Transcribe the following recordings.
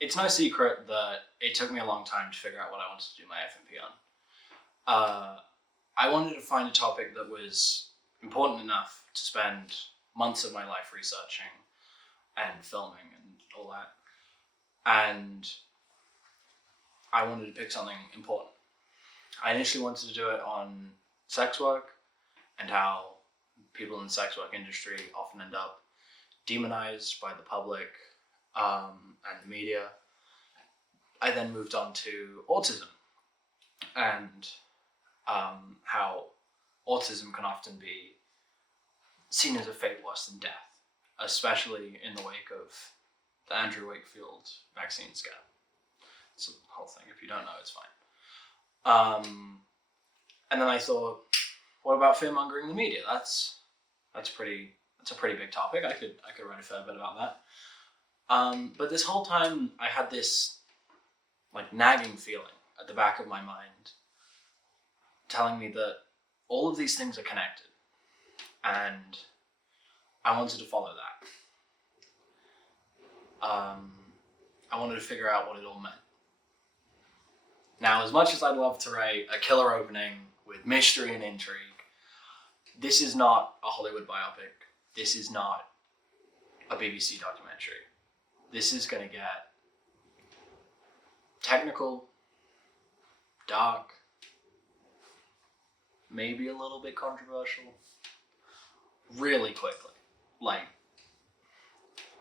it's no secret that it took me a long time to figure out what I wanted to do my FMP on. I wanted to find a topic that was important enough to spend months of my life researching and filming and all that. And I wanted to pick something important. I initially wanted to do it on sex work and how people in the sex work industry often end up demonized by the public and the media. I then moved on to autism and how autism can often be seen as a fate worse than death, especially in the wake of the Andrew Wakefield vaccine scam. It's a whole thing. If you don't know, it's fine. And then I thought, what about fear mongering in the media? That's a pretty big topic. I could write a fair bit about that. But this whole time I had this like nagging feeling at the back of my mind telling me that all of these things are connected, and I wanted to follow that. I wanted to figure out what it all meant. Now, as much as I'd love to write a killer opening with mystery and intrigue, this is not a Hollywood biopic. This is not a BBC documentary. This is going to get technical, dark, maybe a little bit controversial, really quickly. Like,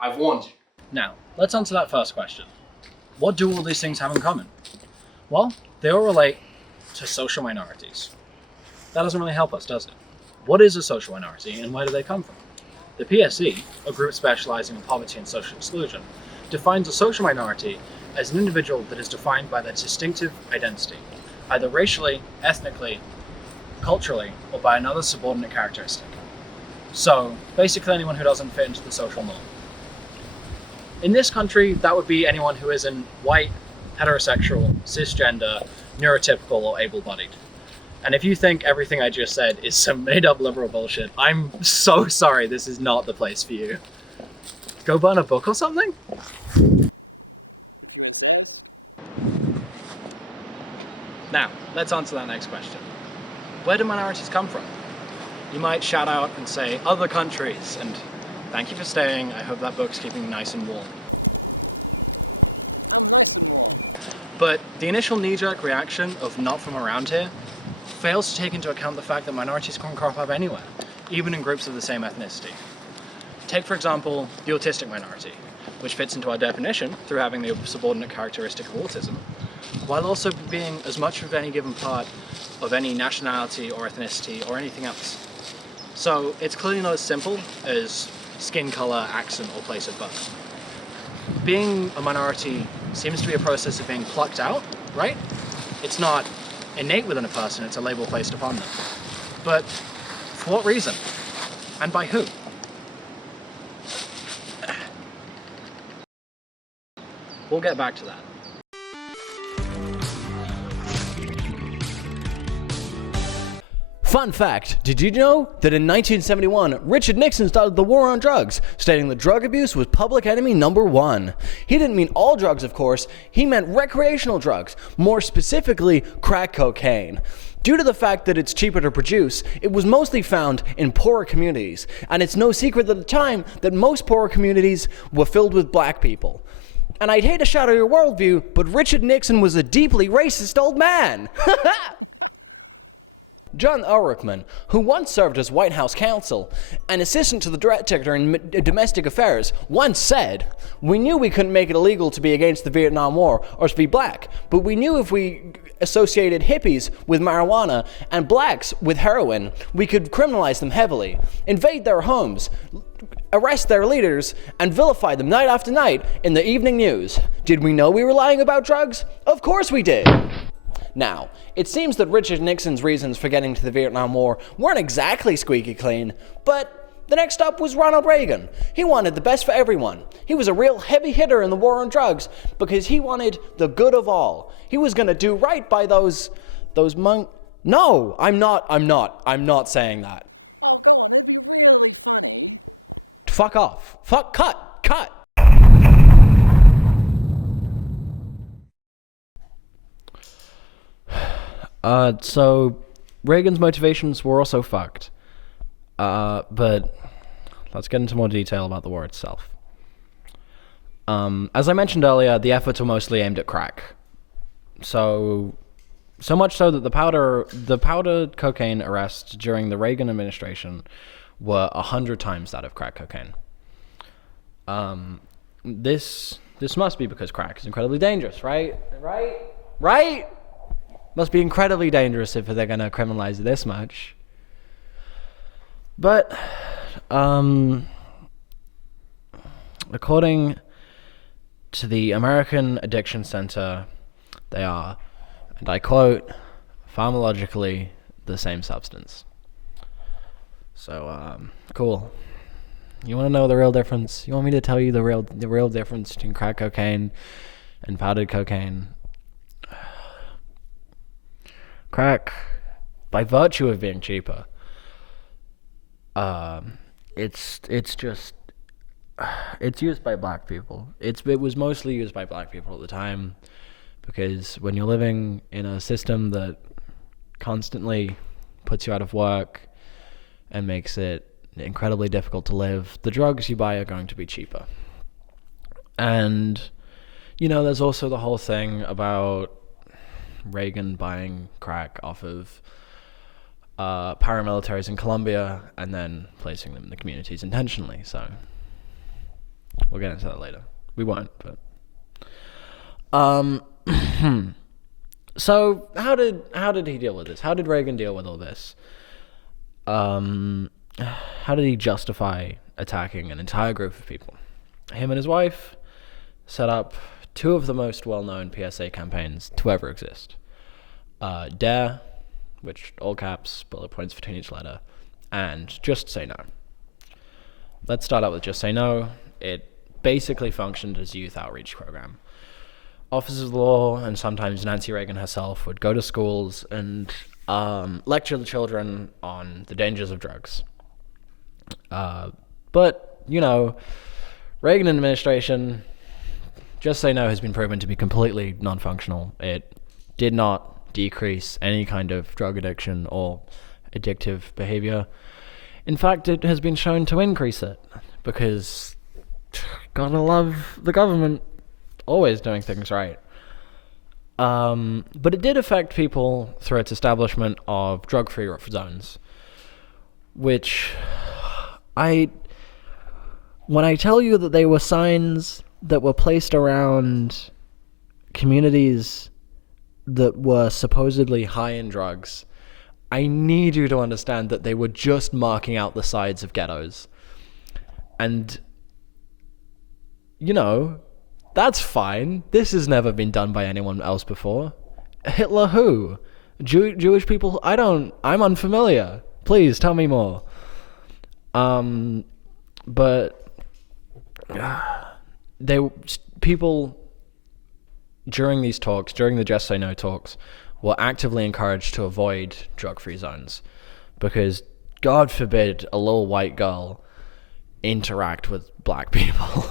I've warned you. Now, let's answer that first question. What do all these things have in common? Well, they all relate to social minorities. That doesn't really help us, does it? What is a social minority and where do they come from? The PSE, a group specializing in poverty and social exclusion, defines a social minority as an individual that is defined by their distinctive identity, either racially, ethnically, culturally, or by another subordinate characteristic. So, basically anyone who doesn't fit into the social norm. In this country, that would be anyone who isn't white, heterosexual, cisgender, neurotypical, or able-bodied. And if you think everything I just said is some made-up liberal bullshit, I'm so sorry this is not the place for you. Go burn a book or something? If you insist. Now, let's answer that next question. Where do minorities come from? You might shout out and say, other countries, and thank you for staying. I hope that book's keeping you nice and warm. I'm nice and warm. But the initial knee-jerk reaction of not from around here fails to take into account the fact that minorities can crop up anywhere, even in groups of the same ethnicity. Take, for example, the autistic minority, which fits into our definition through having the subordinate characteristic of autism, while also being as much of any given part of any nationality or ethnicity or anything else. So it's clearly not as simple as skin color, accent, or place of birth. Being a minority seems to be a process of being plucked out, right? It's not innate within a person, it's a label placed upon them. But for what reason? And by who? We'll get back to that. Fun fact, did you know that in 1971, Richard Nixon started the war on drugs, stating that drug abuse was public enemy number one. He didn't mean all drugs, of course, he meant recreational drugs, more specifically crack cocaine. Due to the fact that it's cheaper to produce, it was mostly found in poorer communities, and it's no secret at the time that most poorer communities were filled with black people. And I'd hate to shatter your worldview, but Richard Nixon was a deeply racist old man. John Ehrlichman, who once served as White House counsel and assistant to the director in domestic affairs, once said, "We knew we couldn't make it illegal to be against the Vietnam War or to be black, but we knew if we associated hippies with marijuana and blacks with heroin, we could criminalize them heavily, invade their homes, arrest their leaders, and vilify them night after night in the evening news. Did we know we were lying about drugs? Of course we did." Now, it seems that Richard Nixon's reasons for getting to the Vietnam War weren't exactly squeaky clean, but the next up was Ronald Reagan. He wanted the best for everyone. He was a real heavy hitter in the war on drugs because he wanted the good of all. He was going to do right by those No, I'm not saying that. Oh, go on, it'd be really funny. Fuck off. Cut. So Reagan's motivations were also fucked. But let's get into more detail about the war itself. As I mentioned earlier, the efforts were mostly aimed at crack. So much so that the powder cocaine arrests during the Reagan administration were 100 times that of crack cocaine. This must be because crack is incredibly dangerous, right? Right? Must be incredibly dangerous if they're gonna criminalize it this much. But, according to the American Addiction Center, they are, and I quote, pharmacologically the same substance. So, cool. You want to know the real difference? You want me to tell you the real difference between crack cocaine and powdered cocaine? Crack, by virtue of being cheaper, it's used by black people. It was mostly used by black people at the time, because when you're living in a system that constantly puts you out of work and makes it incredibly difficult to live, the drugs you buy are going to be cheaper. And, there's also the whole thing about Reagan buying crack off of paramilitaries in Colombia and then placing them in the communities intentionally. So we'll get into that later. We won't, but so how did he deal with this? How did Reagan deal with all this? How did he justify attacking an entire group of people? Him and his wife set up two of the most well-known PSA campaigns to ever exist. Dare, which all caps, bullet points between each letter, and Just Say No. Let's start out with Just Say No. It basically functioned as a youth outreach program. Officers of the law, and sometimes Nancy Reagan herself, would go to schools and lecture the children on the dangers of drugs. But, Reagan administration, Just Say No has been proven to be completely non-functional. It did not decrease any kind of drug addiction or addictive behavior. In fact, it has been shown to increase it, because gotta love the government always doing things right. But it did affect people through its establishment of drug-free zones, which when I tell you that they were signs that were placed around communities that were supposedly high in drugs, I need you to understand that they were just marking out the sides of ghettos. And, that's fine. This has never been done by anyone else before. Hitler who? Jewish people? I'm unfamiliar. Please tell me more. But people during these talks, during the Just Say No talks, were actively encouraged to avoid drug-free zones, because God forbid a little white girl interact with black people.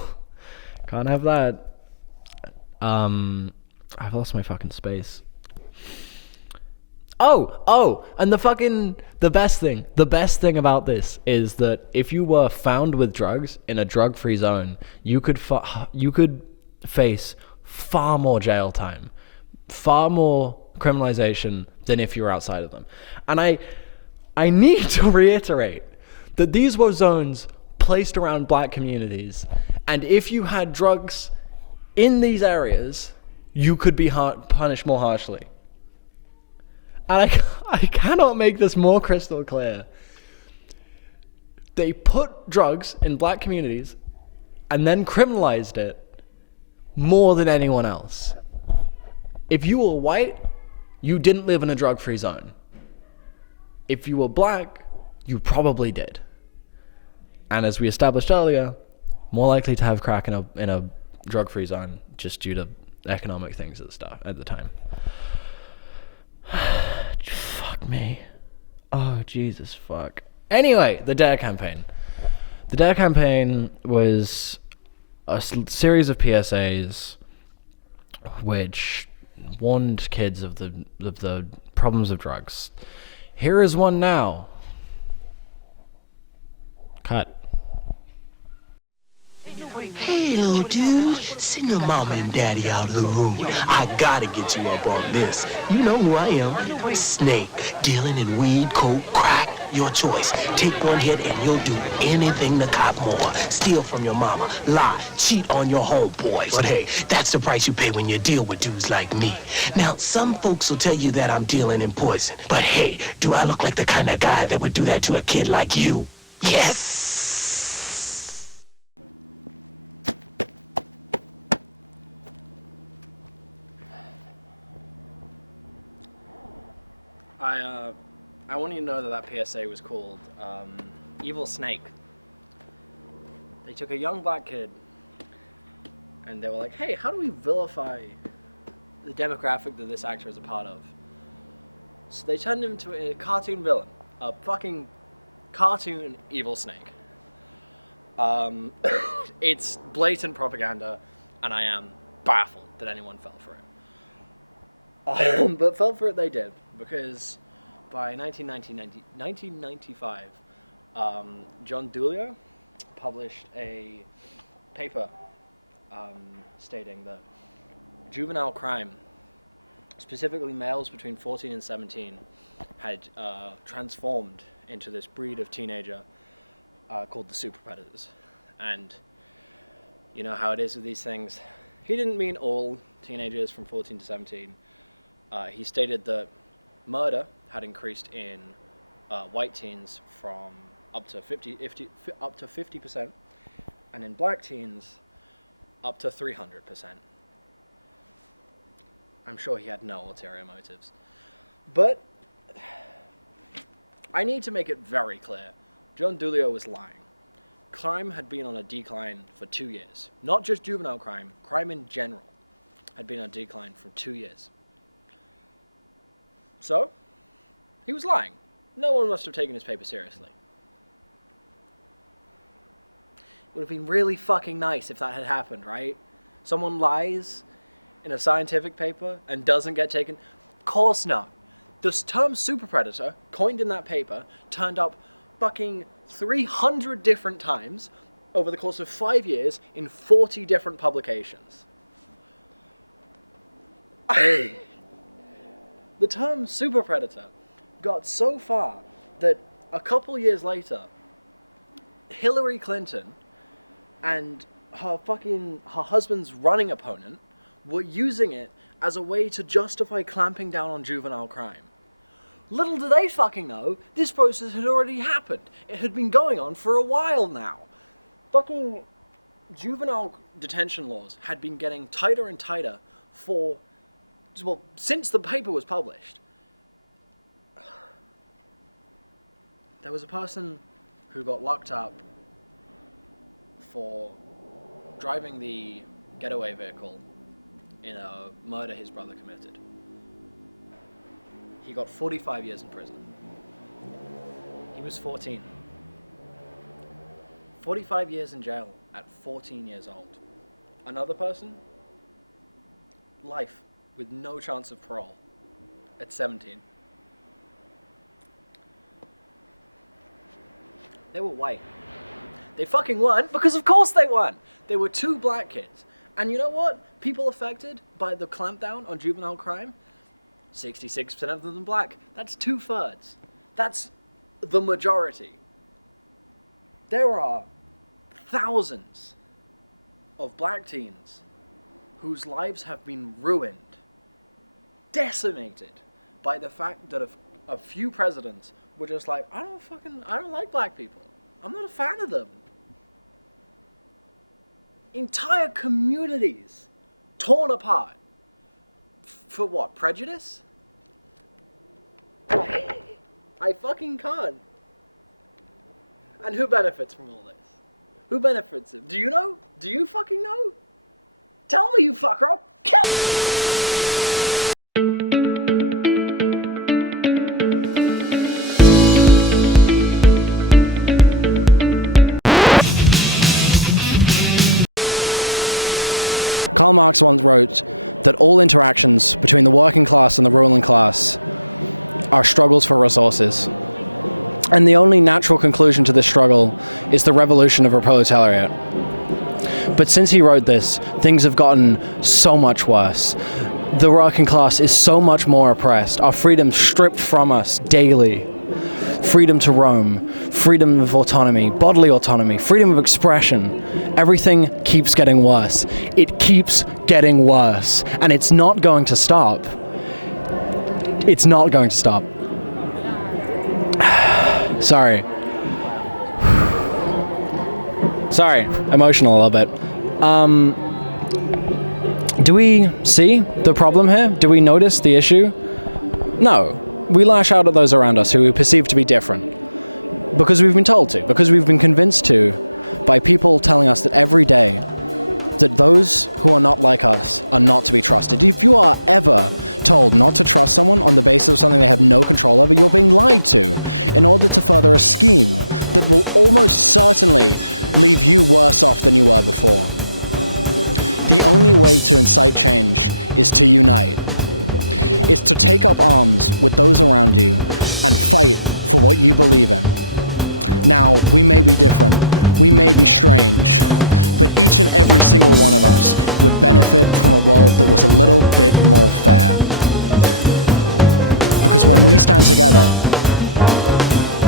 Can't have that. I've lost my fucking space. And the best thing about this is that if you were found with drugs in a drug-free zone, you could face far more jail time, far more criminalization than if you were outside of them. And I need to reiterate that these were zones placed around black communities, and if you had drugs in these areas, you could be punished more harshly. And I cannot make this more crystal clear. They put drugs in black communities and then criminalized it more than anyone else. If you were white, you didn't live in a drug-free zone. If you were black, you probably did. And as we established earlier, more likely to have crack in a drug-free zone, just due to economic things at the time. Fuck me. Oh, Jesus fuck. Anyway, the Dare campaign. The Dare campaign was a series of PSAs which warned kids of the problems of drugs. Here is one now. Cut. Hey, little dude, send your mama and daddy out of the room. I gotta get you up on this. You know who I am. Snake, dealing in weed, coke, crack, your choice. Take one hit and you'll do anything to cop more. Steal from your mama, lie, cheat on your homeboys. But hey, that's the price you pay when you deal with dudes like me. Now, some folks will tell you that I'm dealing in poison. But hey, do I look like the kind of guy that would do that to a kid like you? Yes! I want you to know that PSA was called Evil Snake. They took a young black kid and they were like, hey, how do we vilify the demographic that this actor is a part of? So they turned him into a cartoon villain, a fucking cartoon evil snake. It's blatant propaganda, and I am baffled that anyone fell for it. But fell for it they did, because by 1995, John Dulia published a paper stating that juvenile crime, specifically males between 14 and 17, had transformed into this breed of teenager called the super predators. And you know how it is with these things. He didn't mean all teenagers from 14 to 17. He stated that murder had increased in white teens from up to 50%, and in black teens up to 300%. I'm sure he had no ulterior motives. But I need to make it very clear. John Dulia was lying. Crime had been on a decline for 2 years. Not just juvenile crime, crime in general had been on a decline for 2 years. So, he was lying. No one must have taken his paper seriously. It would have been really fucking nice if that had happened, right? Someone lies in a scientific paper and doesn't get taken. Of course not. The term super predator, coined in that paper, turned up fucking 300 different times over the course of 5 years in 40 different publications. The term super predator got so far that a couple years later, Hillary Clinton and her husband's running opponent were using it as a way to justify clamping down on juvenile crime. Little did they fucking know, this process had already happened. It had been going on for a while now. Fucking juvenile detention laws had been getting tighter and tighter since the paper was published. There was a person who got locked up for driving the getaway vehicle in a murder his brother committed. He got 45 years in prison. He was 14. 45 years in jail at 14 years old. Another person, life with no chance of parole at 17. They were white. They fucking won because of course they won. They were two black kids. And you know what? People affected by the clampdown on juvenile crime, 66% of them black. That's 2/3. That's the majority. There are thousands of black teens whose lives have been ruined, decimated by the fact that a few presidents were just like, I don't like black people. I'm not a fan of them. Entire communities torn apart. For what? Prejudice? I fucking can't. And who benefits from all this? Who benefits? Do you know? Do you fucking know? Tell me, you fucker. I'll kill. Karl Marx once wrote that all interactions between the working class and the ruling class are struggles for resources. And the only natural conclusion to this struggle is the revolution of a proletariat. But since he wrote this, things have gotten so much worse. The working class is so much more oppressed. Our freedom stripped from us daily. Freedom to roam, freedom of autonomy, bodily autonomy, freedom of expression. Everything keeps getting worse. It keeps getting worse. And it's not going to stop. It's not going to stop. Sorry. Sorry, emotional a little bit. Do we see the problem here? Do we notice the issue? No. We lash out at those around us who we perceive to be different. Because we've been told to. Because we've been convinced to by people telling us that every day that those who are not like us are not to be trusted. If you are ever told not to trust someone on the basis of something they have no control over, you're being lied to in order to further a scheme that will almost certainly leave you worse off than you were before. The only way to incite change is to unite. It's to take up arms with those around you and fight for what you believe in. Now, we may be different, we may be strange, but each and every single one of us would benefit from a world that was a little bit more fair. Because when we stand together,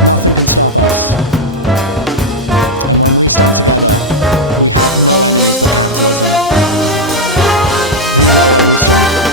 nothing can stop us. And when we stand together, we have no enemies but capitalism. Vive la révolution.